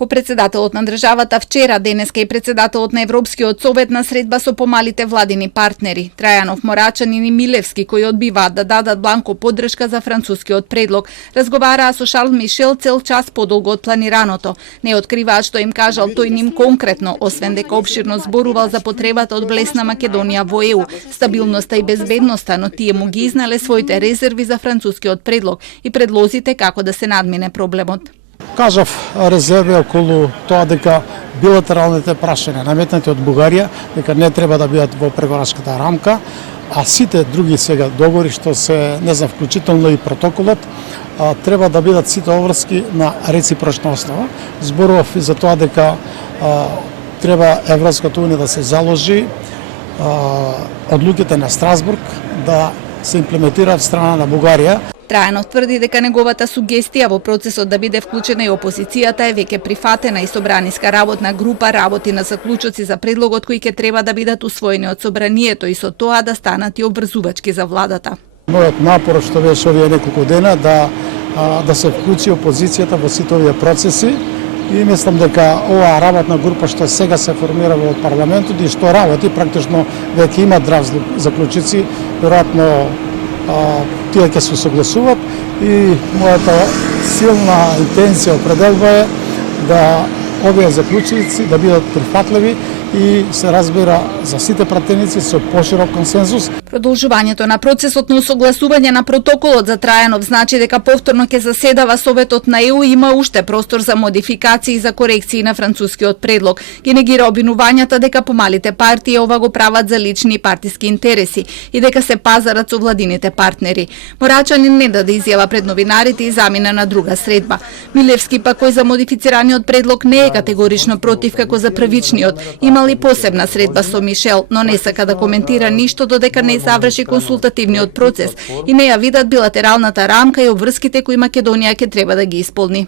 По председателот на државата вчера, денеска и председателот на Европскиот совет на средба со помалите владини партнери, Трајанов, Морачанин и Милевски, кои одбиваат да дадат бланко поддршка за францускиот предлог, разговараа со Шарл Мишел цел час подолго од планираното. Не откриваат што им кажал тој ним конкретно, освен дека обширно зборувал за потребата од влез на Македонија во ЕУ, стабилноста и безбедноста, но тие му ги изнале своите резерви за францускиот предлог и предлозите како да се надмине проблемот. Кажав резерви околу тоа дека билатералните прашања наметнати од Бугарија дека не треба да бидат во преговарашката рамка, а сите други сега договори што се, не знам, вклучително и протоколот, треба да бидат сите обврски на реципрочна основа. Зборував и за тоа дека треба Европската унија да се заложи одлуките на Страсбург да се имплементира од страна на Бугарија. Трајанов тврди дека неговата сугестија во процесот да биде вклучена и опозицијата е веќе прифатена и собраниска работна група работи на заклучоци за предлогот кои ќе треба да бидат усвоени од собранието и со тоа да станат и обврзувачки за владата. Мојот напор што беше овие неколку дена да се вклучи опозицијата во сите овие процеси и мислам дека оваа работна група што сега се формира во парламентот и што работи практично веќе има драв заклучици, веројатно тие ќе се согласуваат и мојата силна интенција определба е да овие заклучици да бидат прифатливи и се разбира за сите пратеници со поширок консензус. Продолжувањето на процесот на усогласување на протоколот за Трајанов значи дека повторно ќе заседава Советот на ЕУ и има уште простор за модификации и за корекции на францускиот предлог. Ги негира обвинувањата дека помалите партии ова го прават за лични и партиски интереси и дека се пазарат со владините партнери. Морачанин не даде изјава пред новинарите и замина на друга средба. Милевски пак кој за модифицираниот предлог не е категорично против како за првичниот. Имал и посебна средба со Мишел, но не сака да коментира ништо додека не заврши консултативниот процес и не ја видат билатералната рамка и обврските кои Македонија ќе треба да ги исполни.